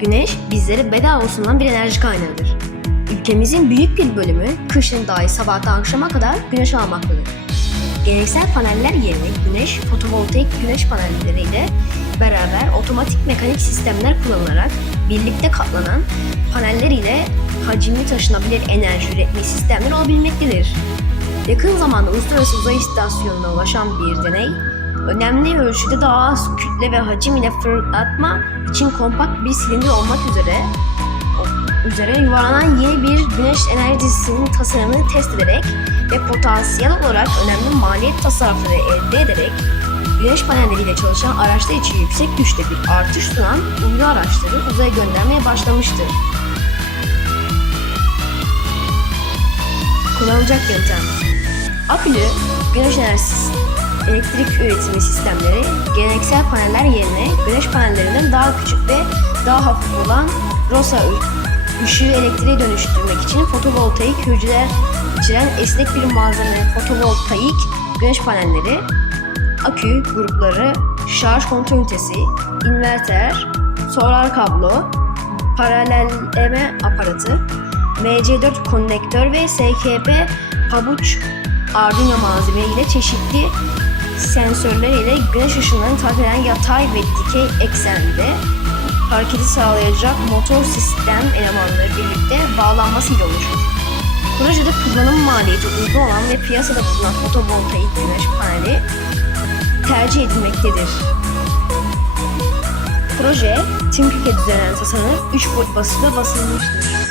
Güneş bizlere bedava sunulan bir enerji kaynağıdır. Ülkemizin büyük bir bölümü kışın dahi sabahtan akşama kadar güneş almaktadır. Geleneksel paneller yerine güneş, fotovoltaik güneş panelleriyle beraber otomatik mekanik sistemler kullanılarak birlikte katlanan paneller ile hacimli taşınabilir enerji üretme sistemleri olabilmektedir. Yakın zamanda Uluslararası Uzay İstasyonu'na ulaşan bir deney, önemli ölçüde daha az kütle ve hacim ile fırlatma için kompakt bir silindir olmak üzere üzere yuvarlanan yeni bir güneş enerjisinin tasarımını test ederek ve potansiyel olarak önemli maliyet tasarrufları elde ederek güneş panelleriyle çalışan araçlar için yüksek güçte bir artış sunan uydu araçları uzaya göndermeye başlamıştır. Kullanılacak yöntem Akülü güneş enerjisi elektrik üretimi sistemleri geleneksel paneller yerine güneş panellerinden daha küçük ve daha hafif olan ROSA ışığı elektriğe dönüştürmek için fotovoltaik hücreler içeren esnek bir malzeme. Fotovoltaik güneş panelleri, akü grupları, şarj kontrol ünitesi, inverter, solar kablo, paralelleme aparatı, MC4 konnektör ve SKP pabuç Arduino malzeme ile çeşitli sensörler ile güneş ışınlarını takip eden yatay ve dikey eksende hareketi sağlayacak motor sistem elemanları birlikte bağlanmasıyla oluşur. Projede kullanım maliyeti uygun olan ve piyasada bulunan fotovoltaik güneş paneli tercih edilmektedir. Proje, Teamcube düzenlen tasarlanıp 3 boyut basıda basılmıştır.